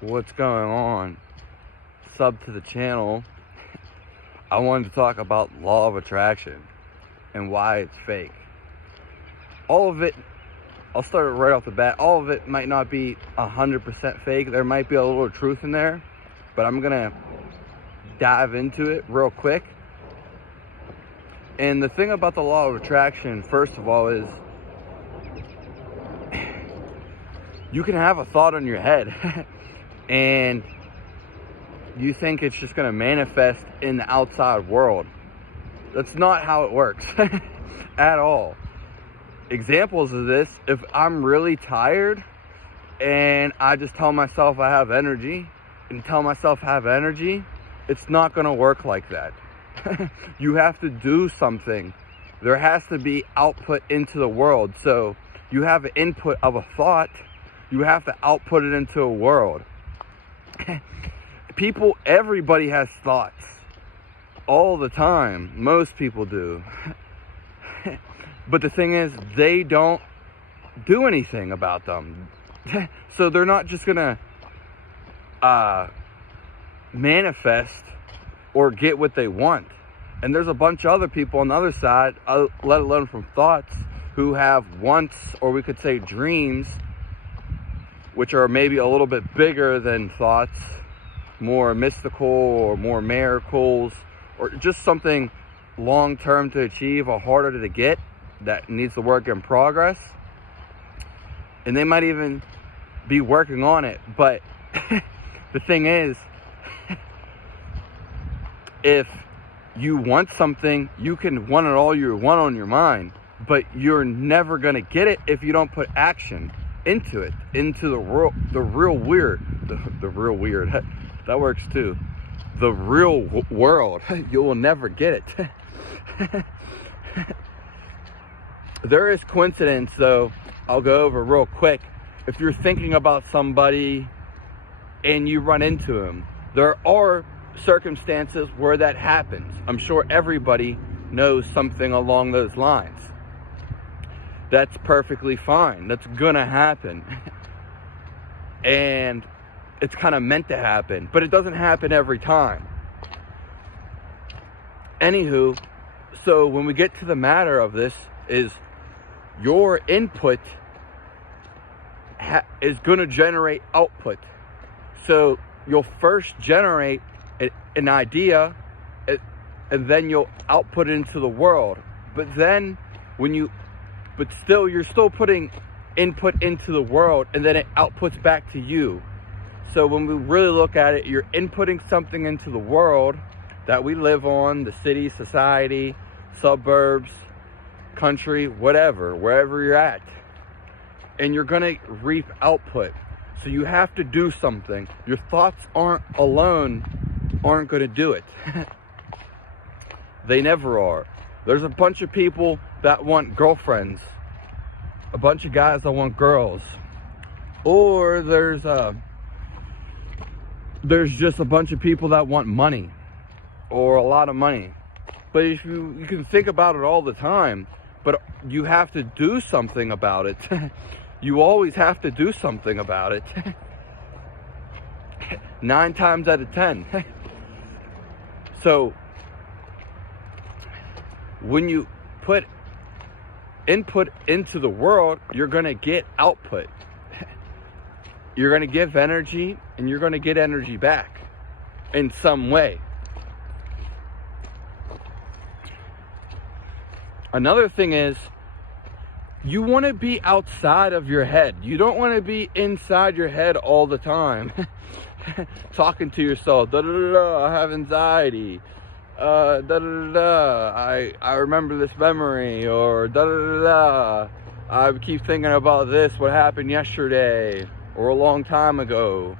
What's going on? Sub to the channel. I wanted to talk about law of attraction and why it's fake. All of it, I'll start right off the bat. All of it might not be 100% fake. There might be a little truth in there, but I'm gonna dive into it real quick. And the thing about the law of attraction, first of all, is you can have a thought in your head and you think it's just going to manifest in the outside world. That's not how it works at all. Examples of this, if I'm really tired and I just tell myself I have energy and tell myself I have energy, it's not going to work like that. You have to do something. There has to be output into the world. So you have an input of a thought, you have to output it into a world. Everybody has thoughts all the time. Most people do. But the thing is, they don't do anything about them. So they're not just gonna manifest or get what they want. And there's a bunch of other people on the other side, let alone from thoughts, who have wants, or we could say dreams, which are maybe a little bit bigger than thoughts, more mystical or more miracles, or just something long-term to achieve or harder to get that needs to work in progress. And they might even be working on it. But the thing is, if you want something, you can want it all you want on your mind, but you're never going to get it if you don't put action into it, into the real weird. That works too. The real world. You will never get it. There is coincidence, though. I'll go over real quick. If you're thinking about somebody and you run into them, there are circumstances where that happens. I'm sure everybody knows something along those lines. That's perfectly fine. That's gonna happen. And it's kind of meant to happen, but it doesn't happen every time. Anywho, so when we get to the matter of this, is your input is gonna generate output. So you'll first generate an idea, and then you'll output it into the world. But then you're still putting input into the world, and then it outputs back to you. So when we really look at it, you're inputting something into the world that we live on, the city, society, suburbs, country, whatever, wherever you're at. And you're gonna reap output. So you have to do something. Your thoughts aren't gonna do it. They never are. There's a bunch of people that want girlfriends, a bunch of guys that want girls, or there's just a bunch of people that want money, or a lot of money. But if you can think about it all the time, but you have to do something about it. You always have to do something about it. 9 times out of 10. So when you put input into the world, you're going to get output. You're going to give energy, and you're going to get energy back in some way. Another thing is, you want to be outside of your head. You don't want to be inside your head all the time. Talking to yourself, da da da da, I have anxiety, da da da da, I remember this memory, or da da da da, I keep thinking about this, what happened yesterday, or a long time ago,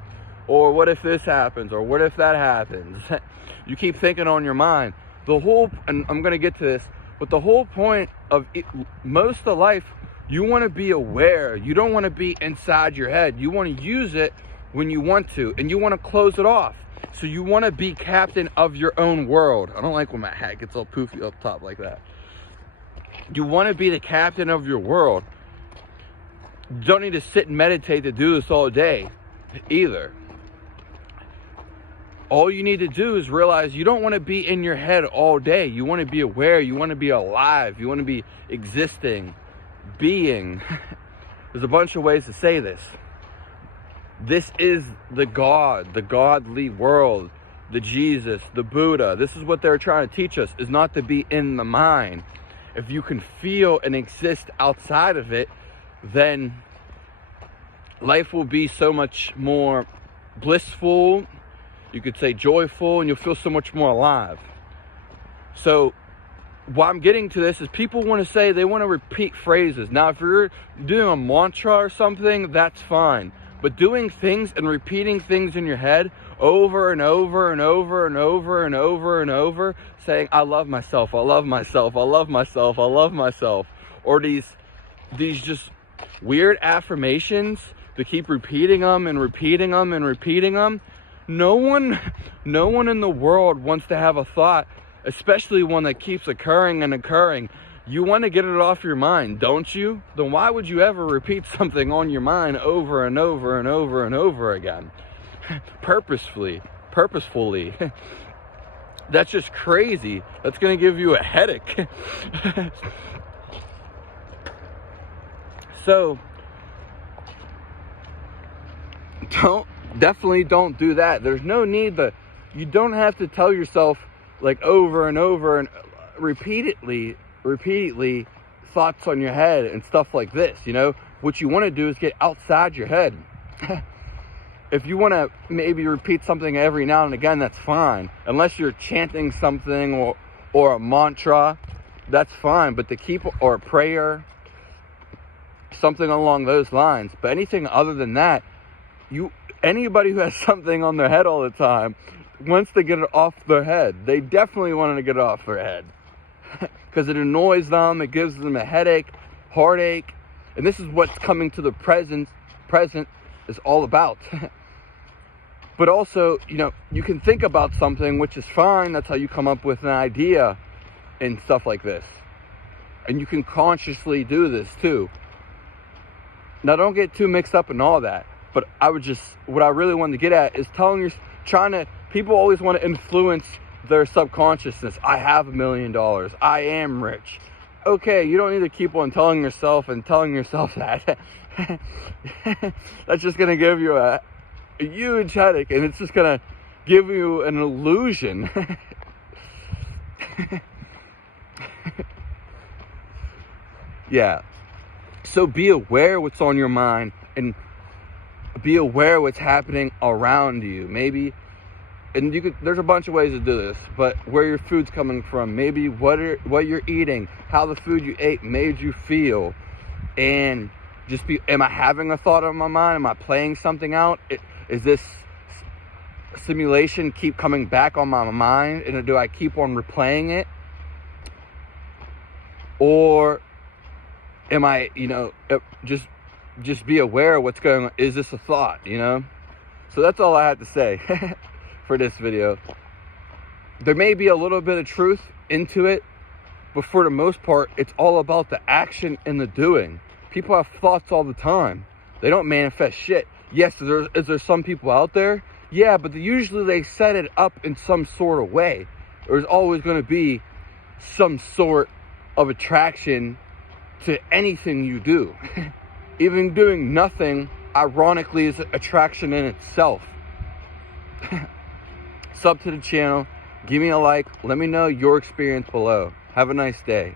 or what if this happens, or what if that happens. You keep thinking on your mind. And I'm going to get to this, but the whole point of most of life, you want to be aware. You don't want to be inside your head. You want to use it when you want to, and you want to close it off. So you want to be captain of your own world. I don't like when my hat gets all poofy up top like that. You want to be the captain of your world. You don't need to sit and meditate to do this all day either. all you need to do is realize you don't want to be in your head all day. You want to be aware. You want to be alive. You want to be existing, being. There's a bunch of ways to say this. This is the God, the godly world, the Jesus, the Buddha. This is what they're trying to teach us, is not to be in the mind. If you can feel and exist outside of it, then life will be so much more blissful, you could say joyful, and you'll feel so much more alive. So why I'm getting to this is people want to say, they want to repeat phrases. Now, if you're doing a mantra or something, that's fine. But doing things and repeating things in your head over and over and over and over and over and over, saying, I love myself, I love myself, I love myself, I love myself, or these just weird affirmations to keep repeating them and repeating them and repeating them. No one in the world wants to have a thought, especially one that keeps occurring and occurring. You want to get it off your mind, don't you? Then why would you ever repeat something on your mind over and over and over and over again? Purposefully. That's just crazy. That's going to give you a headache. So, definitely don't do that. There's no need you don't have to tell yourself like over and over and repeatedly thoughts on your head and stuff like this. You know, what you want to do is get outside your head. If you want to maybe repeat something every now and again, that's fine. Unless you're chanting something or a mantra, that's fine. But or a prayer, something along those lines. But anything other than that, anybody who has something on their head all the time wants to get it off their head. They definitely want to get it off their head. Because it annoys them, it gives them a headache, heartache, and this is what's coming to the present is all about. But also, you know, you can think about something, which is fine. That's how you come up with an idea and stuff like this. And you can consciously do this too. Now, don't get too mixed up in all that. But what I really wanted to get at is people always want to influence their subconsciousness. I have $1 million. I am rich. Okay, you don't need to keep on telling yourself that. That's just going to give you a huge headache, and it's just going to give you an illusion. Yeah. So be aware what's on your mind, and be aware what's happening around you. Maybe, and there's a bunch of ways to do this, but where your food's coming from, maybe what you're eating, how the food you ate made you feel, and just am I having a thought on my mind? Am I playing something out? Is this simulation keep coming back on my mind, and do I keep on replaying it? Or am I, just be aware of what's going on. Is this a thought, So that's all I had to say for this video. There may be a little bit of truth into it, but for the most part, it's all about the action and the doing. People have thoughts all the time. They don't manifest shit. Yes, is there some people out there? Yeah, but usually they set it up in some sort of way. There's always going to be some sort of attraction to anything you do. Even doing nothing, ironically, is attraction in itself. Sub to the channel, give me a like, let me know your experience below. Have a nice day.